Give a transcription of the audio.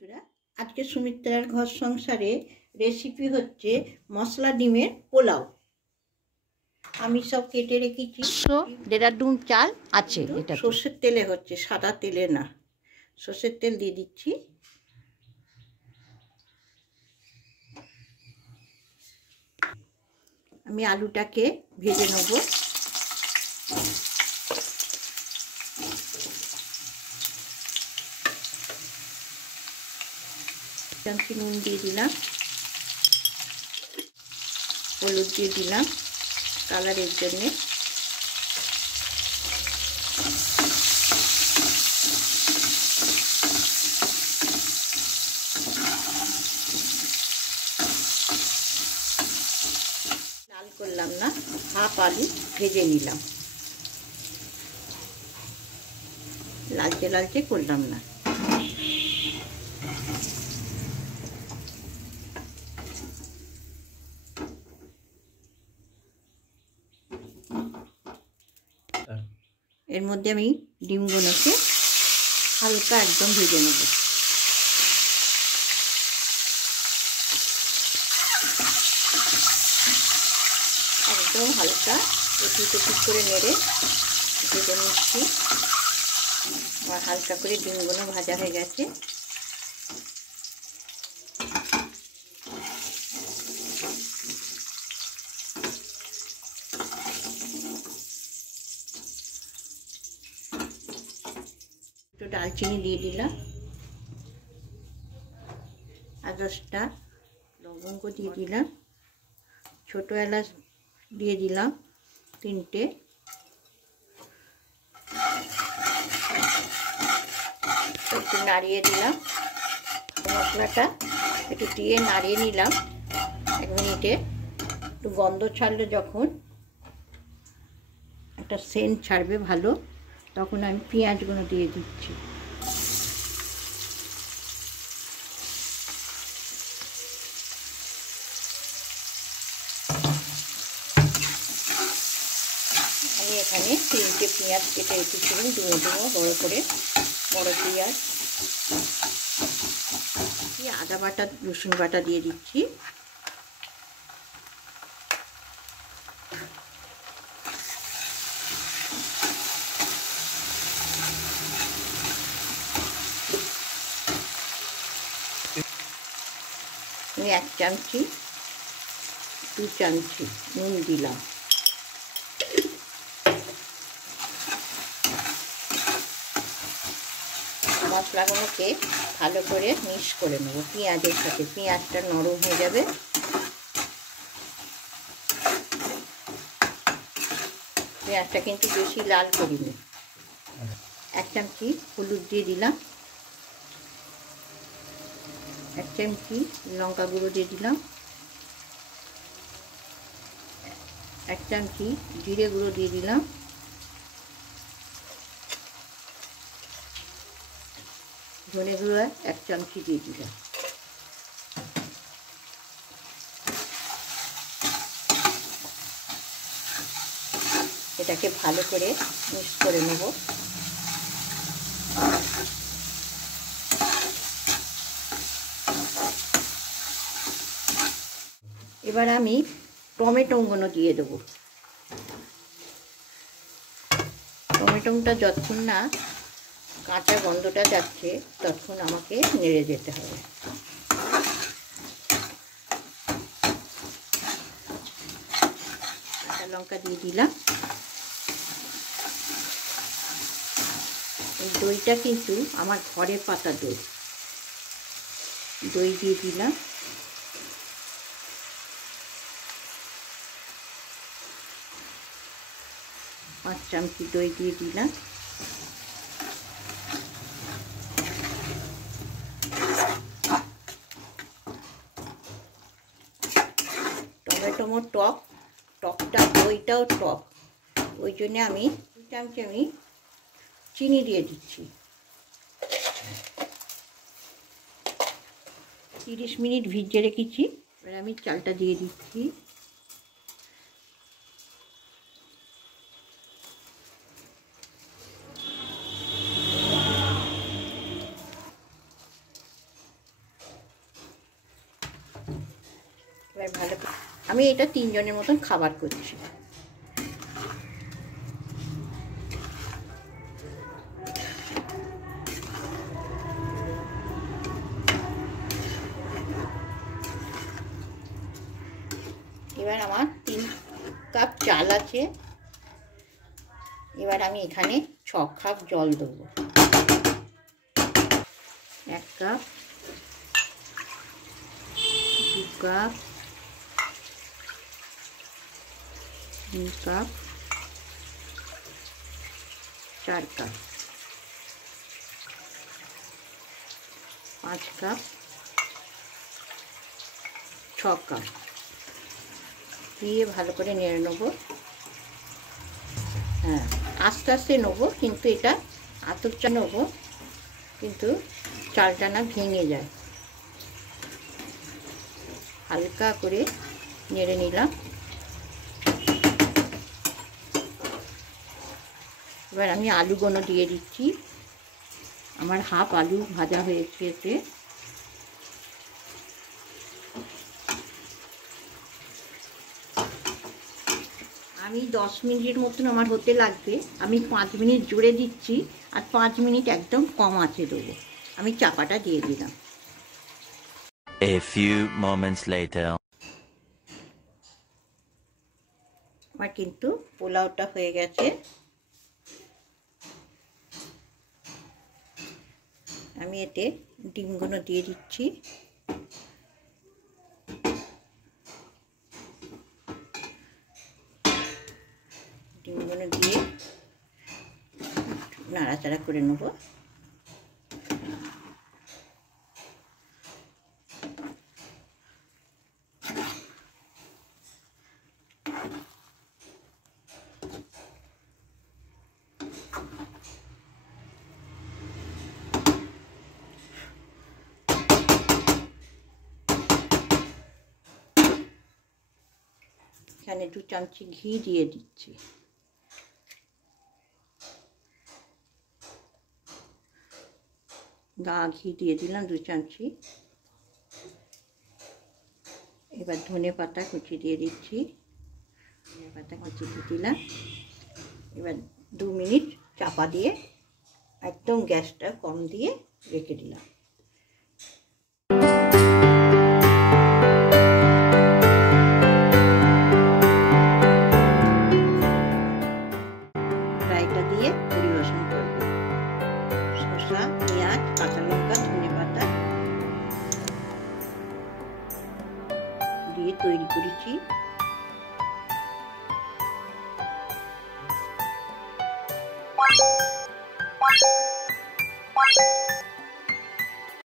বন্ধুরা, আজকে সুমিত্রার ঘর সংসারে রেসিপি হচ্ছে মশলা ডিমের পোলাও। আমি সব কেটে রেখেছি। দেরাদুন চাল আছে, এটা সর্ষের তেলে হচ্ছে, সাদা তেলে না। সর্ষের তেল দিয়ে দিচ্ছি। আমি আলুটাকে ভেজে নেব। নুন দিয়ে দিলাম, হলুদ দিয়ে দিলাম কালারের জন্যে। লাল করলাম না, হাফ আলু ভেজে নিলাম, লালচে লালচে করলাম না। এর মধ্যে আমি ডিমগুলোকে হালকা একদম ভেজে নেব। একদম হালকা একটু করে নেড়ে ভেজে নিচ্ছি। আর হালকা করে ডিমগুলো ভাজা হয়ে গেছে। একটু দারচিনি দিয়ে দিলাম, আর 10টা লবঙ্গ দিয়ে দিলাম, ছোটো এলাচ দিয়ে দিলাম 3টে, একটু নাড়িয়ে দিলাম। মশলাটা একটু দিয়ে নাড়িয়ে নিলাম 1 মিনিটে। একটু গন্ধ ছাড়লে, যখন একটা সেন্ট ছাড়বে ভালো, তখন আমি পেঁয়াজগুলো দিয়ে দিচ্ছি। আমি এখানে 3টে পেঁয়াজ কেটে রেখেছিলাম, ডুমো বড় করে, বড় পেঁয়াজ। আদা বাটা রসুন বাটা দিয়ে দিচ্ছি। আমি 1 চামচি 2 চামচি নুন দিলাম। মশলাগুলোকে ভালো করে মিক্স করে নেব পেঁয়াজের সাথে। পেঁয়াজটা নরম হয়ে যাবে। পেঁয়াজটা কিন্তু বেশি লাল করিনি। 1 চামচি হলুদ দিয়ে দিলাম, 1 চামচি লঙ্কা গুঁড়ো দিয়ে দিলাম, 1 চামচি জিরে গুঁড়ো দিয়ে দিলাম, ধনে গুঁড়ো 1 চামচি দিয়ে দিলাম। এটাকে ভালো করে মিক্স করে নেব। এবার আমি টমেটোগুলো দিয়ে দেবো। টমেটোটা যতক্ষণ না কাঁচা গন্ধটা যাচ্ছে, ততক্ষণ আমাকে নেড়ে যেতে হবে। কাঁচা লঙ্কা দিয়ে দিলাম। এই দইটা কিন্তু আমার ঘরে পাতা দই। দই দিয়ে দিলাম। পাঁচ চামচি দই দিয়ে দিলাম। টমেটো টকটা, দইটাও টক, ওই জন্য আমি 2 চামচি আমি চিনি দিয়ে দিচ্ছি। 30 মিনিট ভিজিয়ে রেখেছি। এবার আমি চালটা দিয়ে দিচ্ছি। এবার ভালো করে আমি এটা 3 জনের মতন খাবার করছি। এবার আমার 3 কাপ চাল আছে। এবার আমি এখানে 6 কাপ জল দেবো। 1 cup, 2 cup, 3 cup, 4 cup, 5 cup, 6 cup দিয়ে ভালো করে নেড়ে নেবো। হ্যাঁ, আস্তে আস্তে নেবো, কিন্তু এটা আতপচা নেবো, কিন্তু চালটা না ভেঙে যায়। হালকা করে নেড়ে নিলাম। এবার আমি আলুগুলো দিয়ে দিচ্ছি। আমার হাফ আলু ভাজা হয়েছে এতে। আমি 10 মিনিটের মতন আমার হতে লাগবে। আমি 5 মিনিট জোরে দিচ্ছি আর 5 মিনিট একদম কম আঁচে দেবো। আমি চাপাটা দিয়ে দিলাম। A few moments later. আমার কিন্তু পোলাওটা হয়ে গেছে। আমি এতে ডিমগুলো দিয়ে দিচ্ছি। ডিমগুলো দিয়ে নাড়াচাড়া করে নেব। এখানে 2 চামচি ঘি দিয়ে দিচ্ছি। ঘি দিয়ে দিলাম 2 চামচি। এবার ধনে পাতা কুচি দিয়ে দিচ্ছি। ধনে পাতা কুচি দিয়ে দিলাম। এবার 2 মিনিট চাপা দিয়ে একদম গ্যাসটা কম দিয়ে রেখে দিলাম। ফ্রাইটা দিয়ে পরিবেশন করব। শসা, পেঁয়াজ, কাঁচা লঙ্কা, ধনে পাতা দিয়ে তৈরি করেছি।